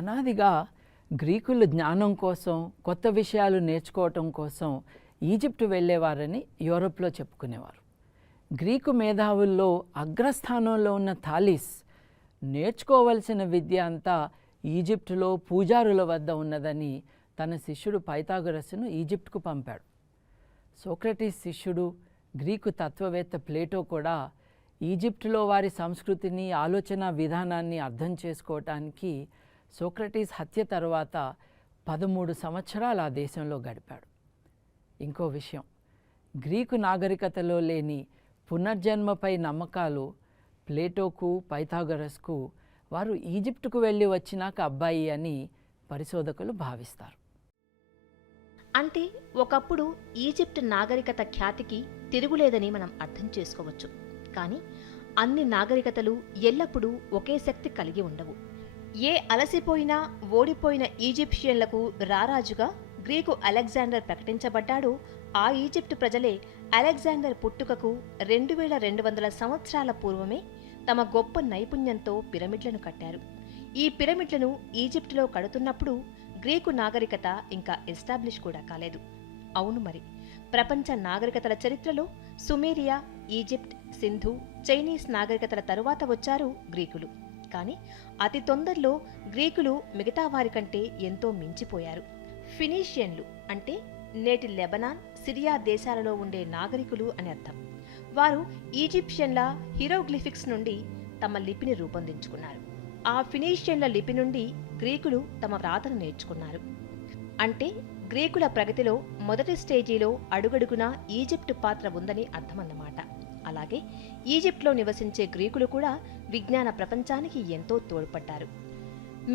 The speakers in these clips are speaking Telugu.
అనాదిగా గ్రీకుల జ్ఞానం కోసం కొత్త విషయాలు నేర్చుకోవటం కోసం ఈజిప్టు వెళ్ళేవారని యూరోప్లో చెప్పుకునేవారు. గ్రీకు మేధావుల్లో అగ్రస్థానంలో ఉన్న థాలిస్ నేర్చుకోవలసిన విద్య అంతా ఈజిప్టులో పూజారుల వద్ద ఉన్నదని తన శిష్యుడు పైతాగరస్ను ఈజిప్టుకు పంపాడు. సోక్రటీస్ శిష్యుడు గ్రీకు తత్వవేత్త ప్లేటో కూడా ఈజిప్టులో వారి సంస్కృతిని ఆలోచన విధానాన్ని అర్థం చేసుకోవటానికి సోక్రటీస్ హత్య తర్వాత పదమూడు సంవత్సరాలు ఆ దేశంలో గడిపాడు. ఇంకో విషయం గ్రీకు నాగరికతలో లేని పునర్జన్మపై నమ్మకాలు ప్లేటోకు పైథాగరస్కు వారు ఈజిప్టుకు వెళ్ళి వచ్చినాక అబ్బాయి అని పరిశోధకులు భావిస్తారు. అంటే ఒకప్పుడు ఈజిప్ట్ నాగరికత ఖ్యాతికి తిరుగులేదని మనం అర్థం చేసుకోవచ్చు. కానీ అన్ని నాగరికతలు ఎల్లప్పుడూ ఒకే శక్తి కలిగి ఉండవు. ఏ అలసిపోయినా ఓడిపోయిన ఈజిప్షియన్లకు రారాజుగా గ్రీకు అలెగ్జాండర్ ప్రకటించబడ్డాడో. ఆ ఈజిప్టు ప్రజలే అలెగ్జాండర్ పుట్టుకకు రెండు వేల రెండు వందల సంవత్సరాల పూర్వమే తమ గొప్ప నైపుణ్యంతో పిరమిడ్లను కట్టారు. ఈ పిరమిడ్లను ఈజిప్టులో కడుతున్నప్పుడు గ్రీకు నాగరికత ఇంకా ఎస్టాబ్లిష్ కూడా కాలేదు. అవును మరి ప్రపంచ నాగరికతల చరిత్రలో సుమేరియా ఈజిప్ట్ సింధు చైనీస్ నాగరికతల తరువాత వచ్చారు గ్రీకులు. కానీ అతి తొందరలో గ్రీకులు మిగతా వారి కంటే ఎంతో మించిపోయారు. ఫినీషియన్లు అంటే నేటి లెబనాన్ సిరియా దేశాలలో ఉండే నాగరికులు అని అర్థం. వారు ఈజిప్షియన్ల హీరోగ్లిఫిక్స్ నుండి తమ లిపిని రూపొందించుకున్నారు. ఆ ఫినీషియన్ల లిపి నుండి గ్రీకులు తమ వ్రాతను నేర్చుకున్నారు. అంటే గ్రీకుల ప్రగతిలో మొదటి స్టేజీలో అడుగడుగునా ఈజిప్టు పాత్ర ఉందని అర్థమన్నమాట. అలాగే ఈజిప్ట్లో నివసించే గ్రీకులు కూడా విజ్ఞాన ప్రపంచానికి ఎంతో తోడ్పడ్డారు.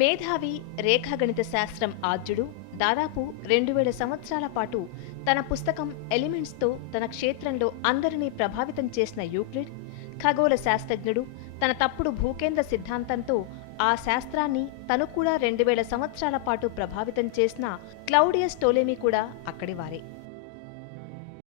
మేధావి రేఖాగణిత శాస్త్రం ఆద్యుడు దాదాపు రెండు వేల సంవత్సరాల పాటు తన పుస్తకం ఎలిమెంట్స్తో తన క్షేత్రంలో అందరినీ ప్రభావితం చేసిన యూక్లిడ్ ఖగోళ శాస్త్రజ్ఞుడు తన తప్పుడు భూకేంద్ర సిద్ధాంతంతో ఆ శాస్త్రాన్ని తను కూడా రెండు వేల సంవత్సరాల పాటు ప్రభావితం చేసిన క్లౌడియస్ టోలేమి కూడా అక్కడి వారే.